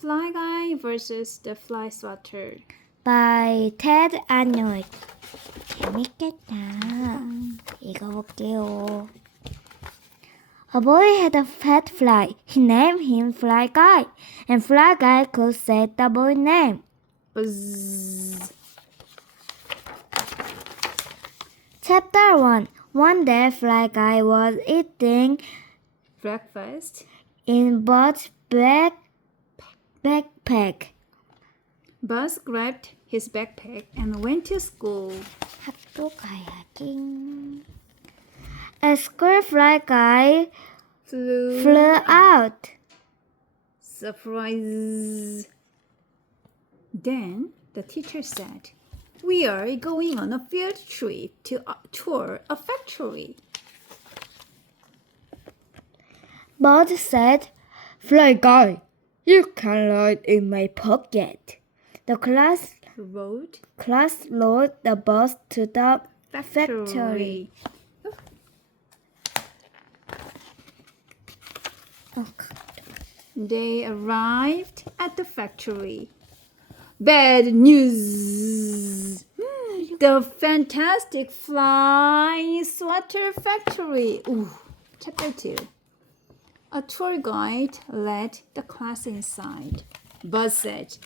FlyGuy vs. the Flyswatters by Ted Arnold. 재밌겠다. 읽어볼게요. A boy had a fat fly. He named him FlyGuy, and FlyGuy could say the boy's name. Buzz. Chapter 1. One day, FlyGuy was eating breakfast in Buzz's backpack. Buzz grabbed his backpack and went to school. 학교 가야지. A squirrel FlyGuy flew out. Surprise! Then the teacher said, "We are going on a field trip to tour a factory." Buzz said, FlyGuy, you can ride in my pocket. The class rode the bus to the factory. They arrived at the factory. Bad news! The fantastic Flyswatters factory. Ooh, chapter 2. A tour guide led the class inside. Buzz said,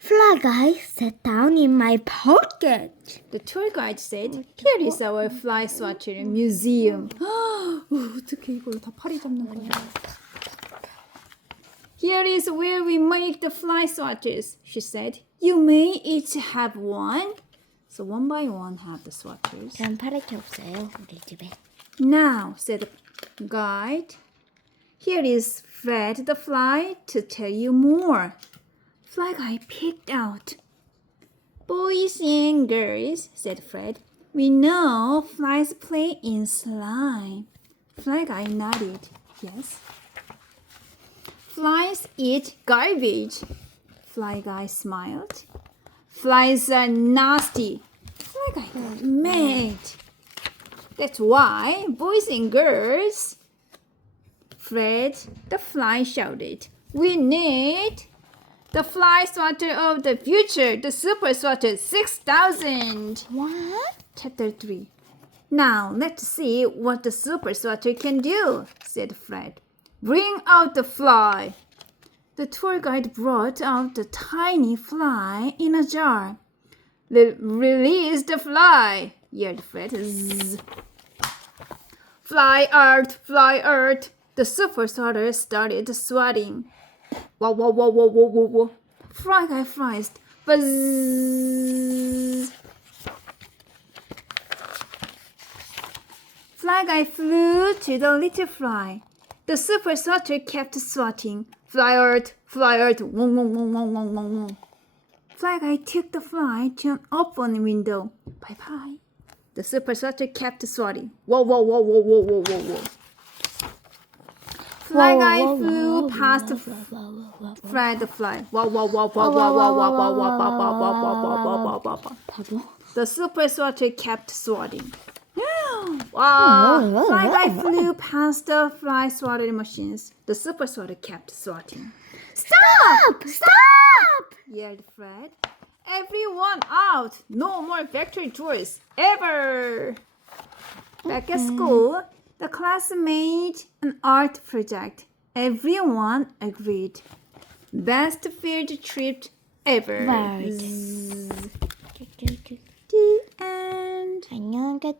FlyGuy sat down in my pocket. The tour guide said, "Here is our Flyswatters museum." 어떻게 이걸 다 팔이 잡는 거야? "Here is where we make the Flyswatters," she said. "You may each have one." So one by one have the swatters. 전 팔을 게 없어요, 우리 집에. "Now," said the guide, "here is Fred the Fly to tell you more." FlyGuy picked out. "Boys and girls," said Fred, "we know flies play in slime." FlyGuy nodded. "Yes." "Flies eat garbage." FlyGuy smiled. "Flies are nasty." FlyGuy got mad. "That's why, boys and girls," Fred the Fly shouted, "we need the Flyswatters of the future, the Super Swatters 6000. What? Chapter 3. "Now let's see what the Super Swatter can do," said Fred. "Bring out the fly." The tour guide brought out the tiny fly in a jar. "Release the fly," yelled Fred. Zzz. "Fly out, fly out." The Super Swatter started swatting. Whoa, whoa, whoa, whoa, whoa, whoa, whoa. FlyGuy flies. Buzz. FlyGuy flew to the little fly. The Super Swatter kept swatting. "Fly out, wong, wong, wong, wong, wong, wong, wong." FlyGuy took the fly to an open window. Bye-bye. The Super Swatter kept swatting. Whoa, whoa, whoa, whoa, whoa, whoa, whoa, whoa. FlyGuy flew past Fred the Fly. Whoa, whoa, whoa, whoa, whoa, whoa, whoa, whoa, whoa, whoa, whoa, whoa, whoa, whoa. The Super Swatter kept swatting. Wow! FlyGuy flew past the Flyswatters machines. The Super Swatter kept swatting. Stop! Stop! Yelled Fred. "Everyone out! No more factory tours ever!" Back at school, the class made an art project. Everyone agreed. Best field trip ever. Right. The end. 안녕히 계세요.